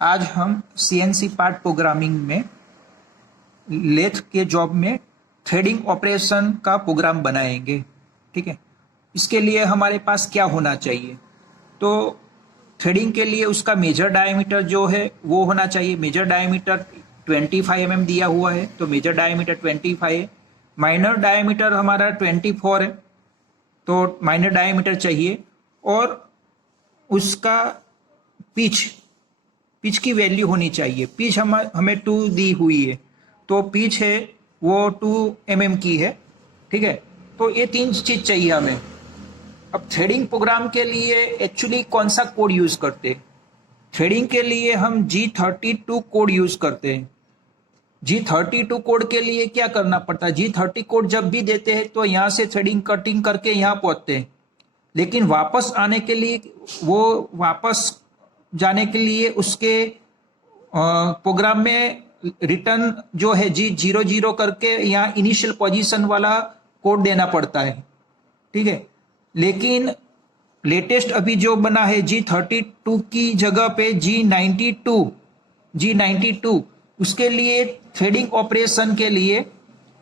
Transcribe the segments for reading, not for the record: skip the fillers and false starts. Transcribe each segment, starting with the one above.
आज हम CNC part programming में लेथ के जॉब में थ्रेडिंग ऑपरेशन का प्रोग्राम बनाएंगे। ठीक है, इसके लिए हमारे पास क्या होना चाहिए? तो थ्रेडिंग के लिए उसका मेजर डायमीटर जो है वो होना चाहिए। मेजर डायमीटर 25 mm दिया हुआ है, तो मेजर डायमीटर 25 है। माइनर डायमीटर हमारा 24 है, तो माइनर डायमीटर चाहिए। और उसका पिच की वैल्यू होनी चाहिए। पिच हमें 2 दी हुई है, तो पिच है वो 2 mm की है। ठीक है, तो ये 3 चीज चाहिए हमें। अब थ्रेडिंग प्रोग्राम के लिए एक्चुअली कौन सा कोड यूज करते हैं? थ्रेडिंग के लिए हम G32 कोड यूज करते हैं। G32 कोड के लिए क्या करना पड़ता है? G30 कोड जब भी देते हैं तो यहाँ से थ्रेडिंग कटिंग करके यहाँ पहुंचते हैं, लेकिन वापस आने के लिए वापस जाने के लिए उसके प्रोग्राम में रिटर्न जो है G00 करके यहाँ इनिशियल पोजीशन वाला कोड देना पड़ता है। ठीक है, लेकिन लेटेस्ट अभी जो बना है G32 की जगह पे G92 उसके लिए थ्रेडिंग ऑपरेशन के लिए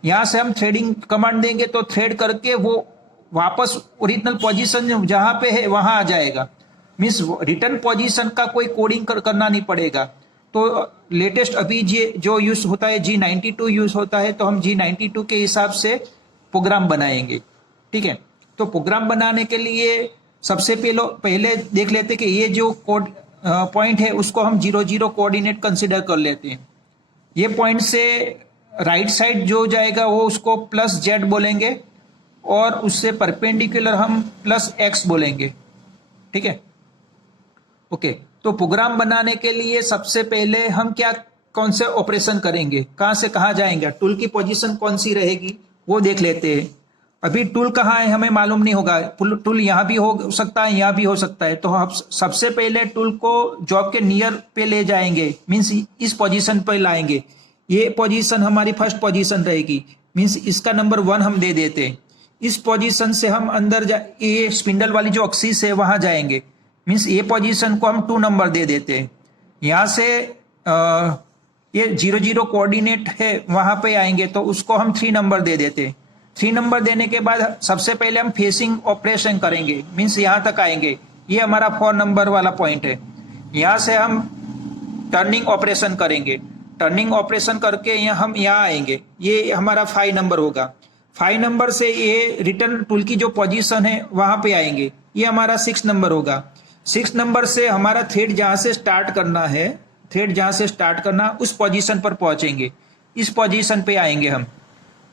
यहाँ से हम थ्रेडिंग कमांड देंगे तो थ्रेड करके वो वापस ओरिजिनल पोजीशन जहां पे है वहां आ जाएगा। मीन्स रिटर्न पोजीशन का कोई कोडिंग करना नहीं पड़ेगा। तो लेटेस्ट अभी जो यूज होता है G92 यूज होता है, तो हम G92 के हिसाब से प्रोग्राम बनाएंगे। ठीक है, तो प्रोग्राम बनाने के लिए सबसे पहले देख लेते कि ये जो कोड पॉइंट है उसको हम 00 कोऑर्डिनेट कंसिडर कर लेते हैं। ये पॉइंट से राइट साइड जो जाएगा वो उसको +z बोलेंगे और उससे परपेंडिकुलर हम +x बोलेंगे। ठीक है, ओके। तो प्रोग्राम बनाने के लिए सबसे पहले हम कौन से ऑपरेशन करेंगे, कहां से कहां जाएंगे, टूल की पोजीशन कौन सी रहेगी वो देख लेते हैं। अभी टूल कहाँ है हमें मालूम नहीं होगा। टूल यहाँ भी हो सकता है, यहाँ भी हो सकता है। तो हम सबसे पहले टूल को जॉब के नियर पे ले जाएंगे, मीन्स इस पोजीशन पे लाएंगे। ये पोजीशन हमारी फर्स्ट पोजीशन रहेगी, मीन्स इसका नंबर 1 हम दे देते हैं। इस पोजीशन से हम अंदर ये स्पिंडल वाली जो एक्सिस है वहां जाएंगे, मीन्स ये पोजीशन को हम 2 नंबर दे देते हैं। यहाँ से ये 00 कोऑर्डिनेट है वहां पे आएंगे तो उसको हम 3 नंबर दे देते हैं। 3 नंबर देने के बाद सबसे पहले हम फेसिंग ऑपरेशन करेंगे, मीन्स यहाँ तक आएंगे। ये हमारा 4 नंबर वाला पॉइंट है। यहाँ से हम टर्निंग ऑपरेशन करेंगे। टर्निंग ऑपरेशन करके हम यहाँ आएंगे, ये हमारा 5 नंबर होगा। 5 नंबर से ये रिटर्न टूल की जो पोजीशन है वहां पे आएंगे, ये हमारा 6 नंबर होगा। 6 नंबर से हमारा थ्रेड जहां से स्टार्ट करना उस पोजीशन पर पहुंचेंगे। इस पोजीशन पे आएंगे हम।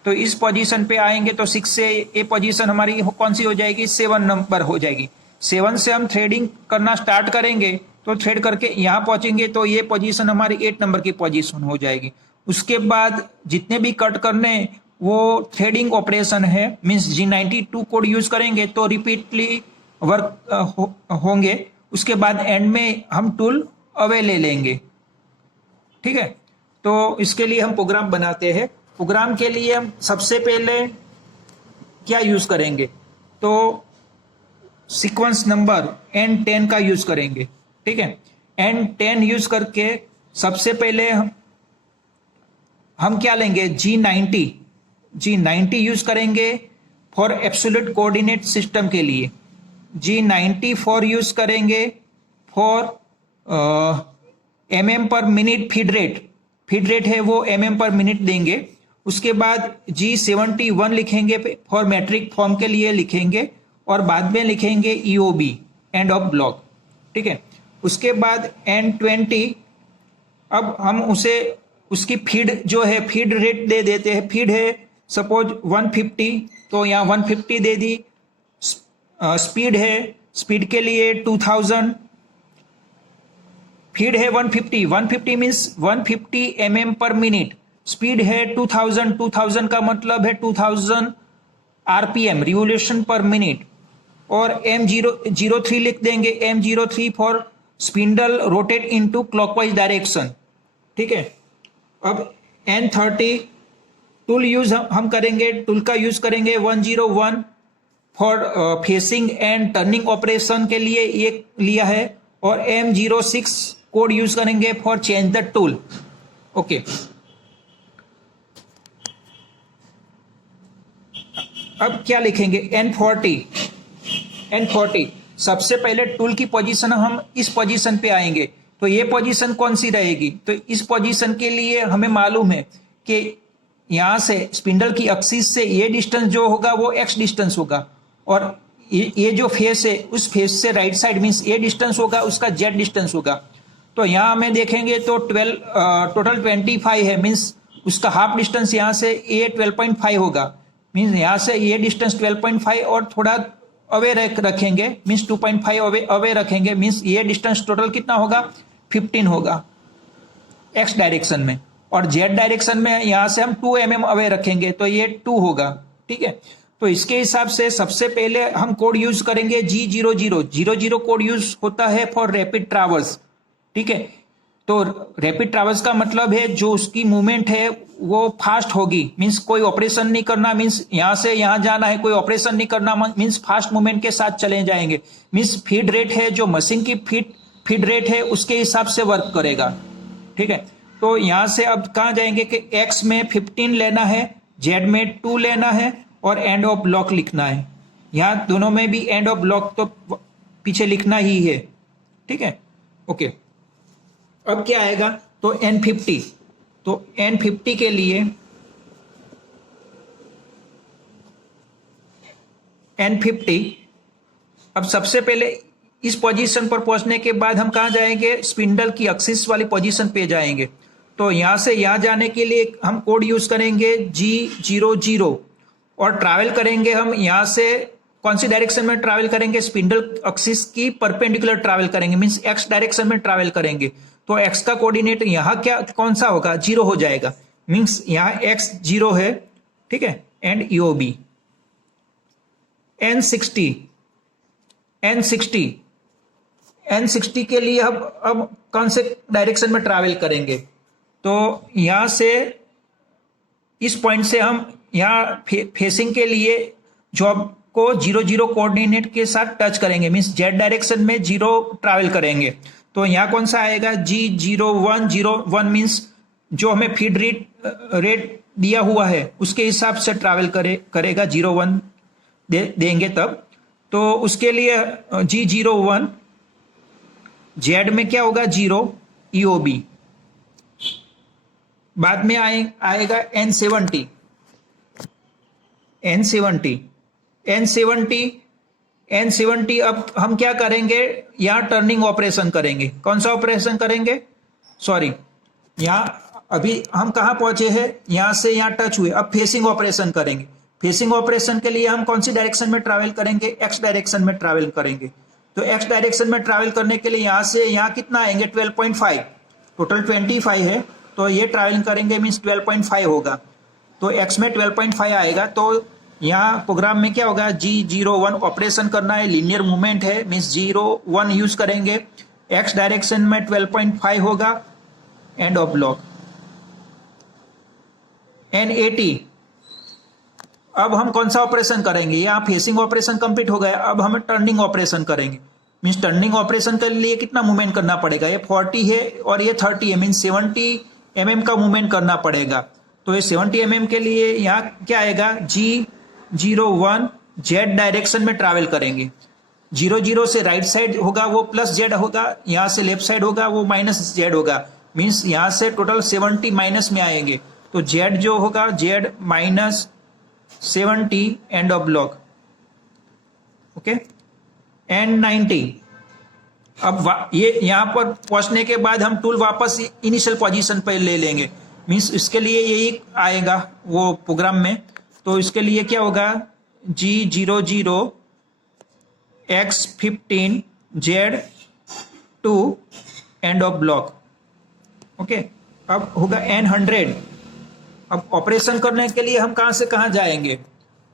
तो इस पोजीशन पे आएंगे तो 6 से ये पोजीशन हमारी कौन सी हो जाएगी? 7 नंबर हो जाएगी। 7 से हम थ्रेडिंग करना स्टार्ट करेंगे, तो थ्रेड करके यहाँ पहुंचेंगे तो ये पोजीशन हमारी 8 नंबर की पोजीशन हो जाएगी। उसके बाद जितने भी कट करने वो थ्रेडिंग ऑपरेशन है, मीन्स G92 कोड यूज करेंगे तो रिपीटली वर्क होंगे। उसके बाद एंड में हम टूल अवे ले लेंगे। ठीक है, तो इसके लिए हम प्रोग्राम बनाते हैं। प्रोग्राम के लिए हम सबसे पहले क्या यूज करेंगे? तो सीक्वेंस नंबर N10 का यूज करेंगे। ठीक है, N10 यूज करके सबसे पहले हम क्या लेंगे? G90 यूज करेंगे फॉर एब्सोल्यूट कोऑर्डिनेट सिस्टम के लिए। G94 यूज करेंगे फॉर mm पर मिनट फीड रेट है वो mm पर मिनट देंगे। उसके बाद G71 लिखेंगे फॉर मैट्रिक फॉर्म के लिए लिखेंगे, और बाद में लिखेंगे EOB एंड ऑफ ब्लॉक। ठीक है, उसके बाद N20 अब हम उसकी फीड जो है फीड रेट दे देते हैं। फीड है सपोज 150, तो यहाँ 150 दे दी। स्पीड है, स्पीड के लिए 2000। फीड है 150 मीन्स 150 mm पर मिनट। स्पीड है 2000 का मतलब है 2000 RPM रिवोल्यूशन पर मिनट। और M03 लिख देंगे, M03 for spindle rotate into clockwise direction. ठीक है, अब N30 टूल यूज हम करेंगे। टूल का यूज करेंगे 101 for facing and turning operation के लिए ये लिया है, और M06 कोड यूज करेंगे for change the tool. Okay, अब क्या लिखेंगे, N40 सबसे पहले टूल की पोजीशन हम इस पोजीशन पे आएंगे, तो ये पोजीशन कौन सी रहेगी, तो इस पोजीशन के लिए हमें मालूम है कि यहां से स्पिंडल की एक्सिस से ये डिस्टेंस जो होगा वो x डिस्टेंस होगा, और ये जो फेस है उस फेस से राइट साइड मींस ये डिस्टेंस होगा, उसका z डिस्टेंस होगा। तो यहाँ हमें देखेंगे तो टोटल 25 है, मींस उसका हाफ डिस्टेंस यहाँ से ये 12.5 होगा, मींस यहाँ से ये डिस्टेंस 12.5 और थोड़ा अवे रखेंगे, मींस 2.5 अवे रखेंगे, मींस ये डिस्टेंस टोटल कितना होगा 15 होगा x डायरेक्शन में, और z डायरेक्शन में यहाँ से हम 2 mm अवे रखेंगे तो ये 2 होगा। ठीक है, तो इसके हिसाब से सबसे पहले हम कोड यूज करेंगे G00 कोड यूज होता है फॉर रैपिड ट्रैवर्स। ठीक है, तो रैपिड ट्रैवर्स का मतलब है जो उसकी मूवमेंट है वो फास्ट होगी, मींस कोई ऑपरेशन नहीं करना, मींस यहां से यहां जाना है, कोई ऑपरेशन नहीं करना, मींस फास्ट मूवमेंट के साथ चले जाएंगे, मींस फीड रेट है जो मशीन की फीड रेट है उसके हिसाब से वर्क करेगा। ठीक है, तो यहां से अब कहां जाएंगे कि x में 15 लेना है, z में 2 लेना है और एंड ऑफ ब्लॉक लिखना है। यहां दोनों में भी एंड ऑफ ब्लॉक तो पीछे लिखना ही है। ठीक है, ओके, अब क्या आएगा, तो N50, तो N50 के लिए N50 अब सबसे पहले इस पोजीशन पर पहुंचने के बाद हम कहां जाएंगे, स्पिंडल की एक्सिस वाली पोजीशन पे जाएंगे। तो यहां से यहां जाने के लिए हम कोड यूज करेंगे G00 और ट्रैवल करेंगे हम यहां से कौन सी डायरेक्शन में ट्रैवल करेंगे, स्पिंडल एक्सिस की परपेंडिकुलर ट्रैवल करेंगे, मींस x डायरेक्शन में ट्रैवल करेंगे। तो x का कोऑर्डिनेट यहाँ क्या कौन सा होगा, 0 हो जाएगा, मींस यहाँ x 0 है। ठीक है, एंड EOB N60 के लिए अब कौन से डायरेक्शन में ट्रैवल करेंगे, तो यहां से इस पॉइंट से हम यहाँ फेसिंग के लिए जॉब को 0 कोऑर्डिनेट के साथ टच करेंगे, मींस z डायरेक्शन में 0 ट्रैवल करेंगे। तो यहाँ कौन सा आएगा, G01 मींस जो हमें फीड रेट दिया हुआ है उसके हिसाब से ट्रैवल करेगा, 01 देंगे तब। तो उसके लिए G01 z में क्या होगा 0 EOB, बाद में आएगा N70। अब हम क्या करेंगे, यहां टर्निंग ऑपरेशन करेंगे। कौन सा ऑपरेशन करेंगे, सॉरी, यहां अभी हम कहां पहुंचे हैं, यहां से यहां टच हुए, अब फेसिंग ऑपरेशन करेंगे। फेसिंग ऑपरेशन के लिए हम कौन सी डायरेक्शन में ट्रैवल करेंगे, x डायरेक्शन में ट्रैवल करेंगे। तो x डायरेक्शन में ट्रैवल करने के लिए यहां से यहां कितना आएंगे 12.5, टोटल 25 है, तो ये ट्रैवलिंग करेंगे मींस 12.5 होगा, तो x में 12.5 आएगा। तो यहाँ प्रोग्राम में क्या होगा, G01 ऑपरेशन करना है, लीनियर मूवमेंट है, मींस 01 यूज करेंगे, x डायरेक्शन में 12.5 होगा, एंड ऑफ ब्लॉक। N80 अब हम कौन सा ऑपरेशन करेंगे, यहाँ फेसिंग ऑपरेशन कंप्लीट हो गया, अब हम टर्निंग ऑपरेशन करेंगे, मींस टर्निंग ऑपरेशन के लिए कितना मूवमेंट करना पड़ेगा, ये 40 है और ये 30 है, मींस 70 mm का मूवमेंट करना पड़ेगा। तो ये 70 mm के लिए यहाँ क्या आएगा, G01 z डायरेक्शन में ट्रैवल करेंगे, 00 से राइट साइड होगा वो प्लस z होगा, यहाँ से लेफ्ट साइड होगा वो माइनस z होगा, मींस यहाँ से टोटल 70 माइनस में आएंगे, तो z जो होगा z minus 70 end of block. Okay, N90 अब ये यहां पर पहुंचने के बाद हम टूल वापस इनिशियल पोजीशन पर ले लेंगे, मींस इसके लिए यही आएगा वो प्रोग्राम में। तो इसके लिए क्या होगा, G00 X15 Z2 end of block. Okay, अब होगा N100। अब ऑपरेशन करने के लिए हम कहां से कहां जाएंगे,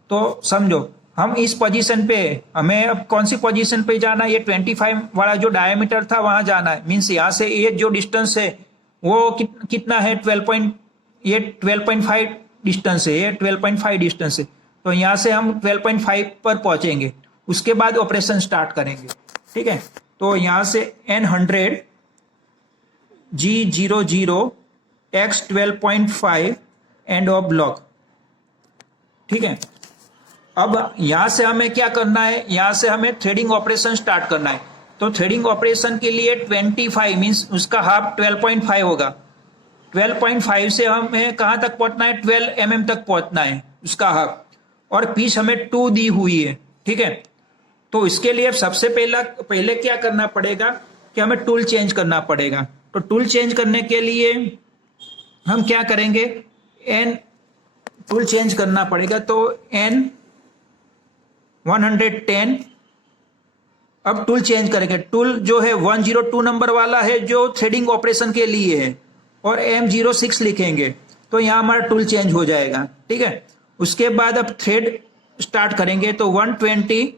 तो समझो हम इस पोजीशन पे, हमें अब कौन सी पोजीशन पे जाना है, ये 25 वाला जो डायमीटर था वहां जाना है, मींस यहां से ये जो डिस्टेंस है वो कितना है 12.5 डिस्टेंस है, ये 12.5 डिस्टेंस है, तो यहां से हम 12.5 पर पहुंचेंगे, उसके बाद ऑपरेशन स्टार्ट करेंगे। ठीक है, तो यहां से N100 G00 X 12.5 end of block. ठीक है, अब यहां से हमें क्या करना है, यहां से हमें थ्रेडिंग ऑपरेशन स्टार्ट करना है। तो थ्रेडिंग ऑपरेशन के लिए 25 मीन्स उसका हाफ 12.5 होगा। 12.5 से हमें कहां तक पहुंचना है, 12 mm तक पहुंचना है उसका हाफ, और पिच हमें 2 दी हुई है। ठीक है, तो इसके लिए सबसे पहले क्या करना पड़ेगा कि हमें टूल चेंज करना पड़ेगा। तो टूल चेंज करने के लिए हम क्या करेंगे, एन टूल चेंज करना पड़ेगा। तो N 110, अब टूल चेंज करेंगे। टूल जो है 102 नंबर वाला है जो थ्रेडिंग ऑपरेशन के लिए है, और M06 लिखेंगे तो यहां हमारा टूल चेंज हो जाएगा। ठीक है, उसके बाद अब थ्रेड स्टार्ट करेंगे। तो 120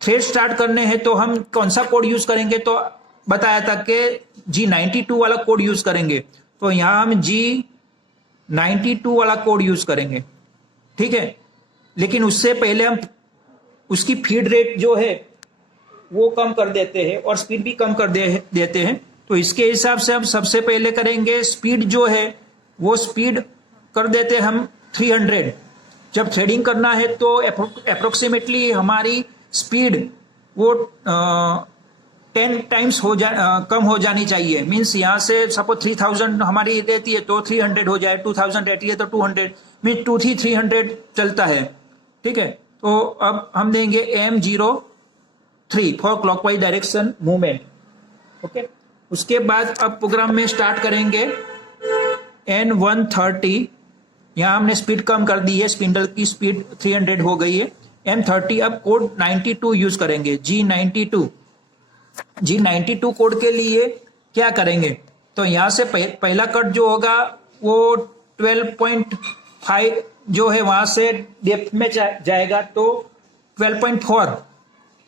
थ्रेड स्टार्ट करने हैं तो हम कौन सा कोड यूज करेंगे, तो बताया था कि G92 वाला कोड यूज करेंगे। तो यहां हम G92 वाला कोड यूज करेंगे। ठीक है, लेकिन उससे पहले हम उसकी फीड रेट जो है वो कम कर देते हैं और स्पीड भी कम कर देते हैं। तो इसके हिसाब से हम सबसे पहले करेंगे स्पीड जो है वो स्पीड कर देते हैं हम 300। जब थ्रेडिंग करना है तो अप्रोक्सीमेटली हमारी स्पीड वो 10 टाइम्स कम हो जानी चाहिए। मीन्स यहाँ से सपोज 3000 हमारी रहती है तो 300 हो जाए, 2000 रहती है तो 200, मीन्स 300 चलता है। ठीक है, तो अब हम देंगे M03 for clockwise direction movement. Okay, उसके बाद अब प्रोग्राम में स्टार्ट करेंगे N130, यहाँ हमने स्पीड कम कर दी है, स्पिंडल की स्पीड 300 हो गई है। M30 अब कोड 92 यूज करेंगे, G92 कोड के लिए क्या करेंगे, तो यहां से पहला कट जो होगा वो 12.5 जो है वहां से डेप्थ में जाएगा, तो 12.4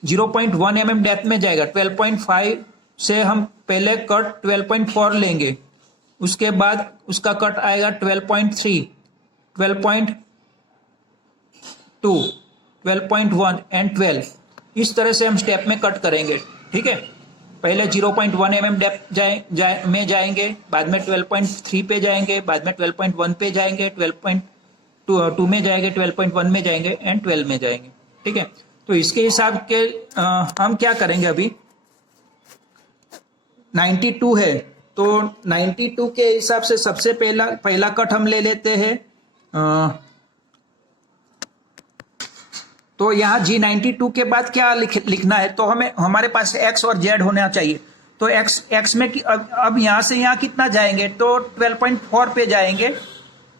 0.1 mm डेप्थ में जाएगा। 12.5 से हम पहले कट 12.4 लेंगे, उसके बाद उसका कट आएगा 12.3, 12.2, 12.1 एंड 12। इस तरह से हम स्टेप में कट करेंगे। ठीक है, पहले 0.1 mm डेप्थ में जाएंगे, बाद में 12.3 पे जाएंगे, बाद में 12.1 पे जाएंगे, 12.2 में जाएंगे, 12.1 में जाएंगे एंड 12 में जाएंगे। ठीक है, तो इसके हिसाब के हम क्या करेंगे, अभी 92 है तो 92 के हिसाब से सबसे पहला कट हम ले लेते हैं। तो यहाँ G92 के बाद क्या लिखना है, तो हमें हमारे पास X और Z होना चाहिए। तो X में अब यहाँ से यहाँ कितना जाएंगे, तो 12.4 पे जाएंगे,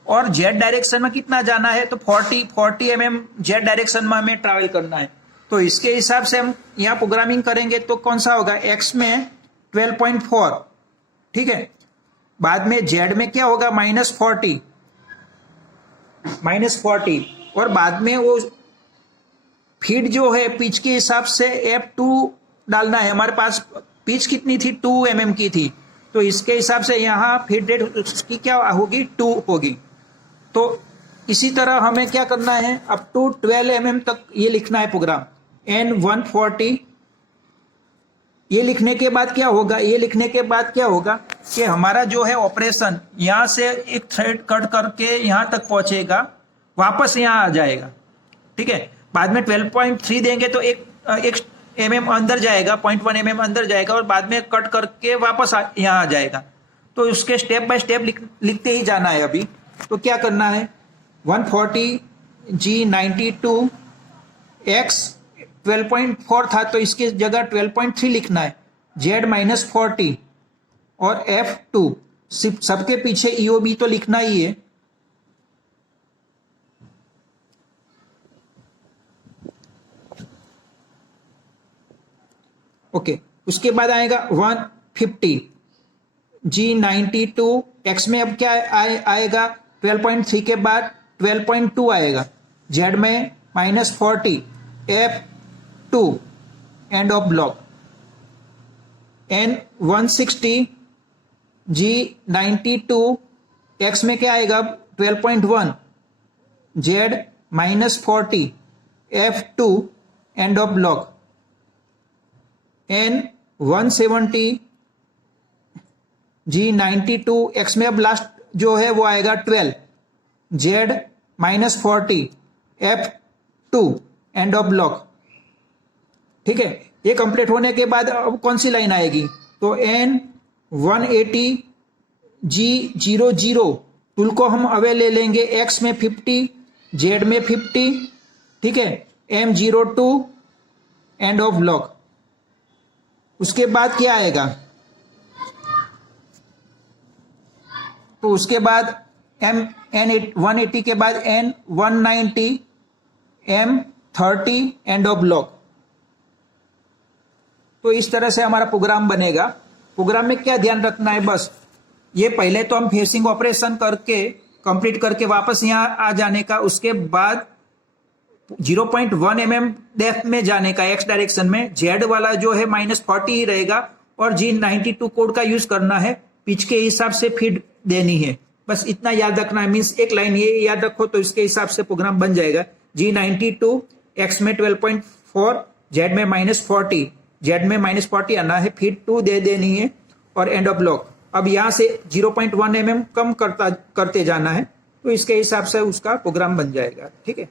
और Z डायरेक्शन में कितना जाना है, तो 40 mm Z डायरेक्शन में हमें ट्रैवल करना है। तो इसके हिसाब से हम यहाँ प्रोग्रामिंग करेंगे तो कौन सा होगा, X में 12.4। ठीक है, बाद में Z में क्या होगा, -40, और बाद में वो फीड जो है पिच के हिसाब से F2 डालना है। हमारे पास पिच कितनी थी, 2 mm की थी, तो इसके हिसाब से यहाँ फीड रेट उसकी क्या होगी, 2 होगी। तो इसी तरह हमें क्या करना है, अप टू 12 mm तक ये लिखना है प्रोग्राम। N140 ये लिखने के बाद क्या होगा, कि हमारा जो है ऑपरेशन यहाँ से एक थ्रेड कट करके यहाँ तक पहुंचेगा, वापस यहाँ आ जाएगा। ठीक है, बाद में 12.3 देंगे तो एक mm अंदर जाएगा, 0.1 mm अंदर जाएगा, और बाद में कट करके वापस यहाँ आ जाएगा। तो उसके स्टेप बाय स्टेप लिखते ही जाना है। अभी तो क्या करना है, 140 G92 X 12.4 था तो इसकी जगह 12.3 लिखना है, Z -40 और F2 सबके पीछे EOB तो लिखना ही है। ओके, उसके बाद आएगा 150 G92 X में अब क्या आएगा, 12.3 के बाद 12.2 आएगा, Z में -40 F2 end of block. N160 G92 X में क्या आएगा, 12.1 Z -40 F2 end of block. N170 G92 X में अब लास्ट जो है वो आएगा 12, Z -40 F2 end of block. ठीक है, ये कंप्लीट होने के बाद अब कौन सी लाइन आएगी, तो N 180 G00 टूल को हम अवे ले लेंगे, X में 50, Z में 50, ठीक है, M02 एंड ऑफ ब्लॉक। उसके बाद क्या आएगा, तो उसके बाद N180 के बाद N190 M30 end of block. तो इस तरह से हमारा प्रोग्राम बनेगा। प्रोग्राम में क्या ध्यान रखना है, बस ये पहले तो हम फेसिंग ऑपरेशन करके कंप्लीट करके वापस यहां आ जाने का, उसके बाद 0.1 mm डेप्थ में जाने का एक्स डायरेक्शन में, जेड वाला जो है -40 ही रहेगा और G92 कोड का यूज करना है, पिच के हिसाब से फीड देनी है, बस इतना याद रखना है। मीन्स एक लाइन ये याद रखो तो इसके हिसाब से प्रोग्राम बन जाएगा। G92 एक्स में 12.4, जेड में -40, जेड में -40 आना है, फीड 2 दे देनी है और एंड ऑफ ब्लॉक। अब यहां से 0.1 mm कम करते जाना है, तो इसके हिसाब से उसका प्रोग्राम बन जाएगा। ठीक है।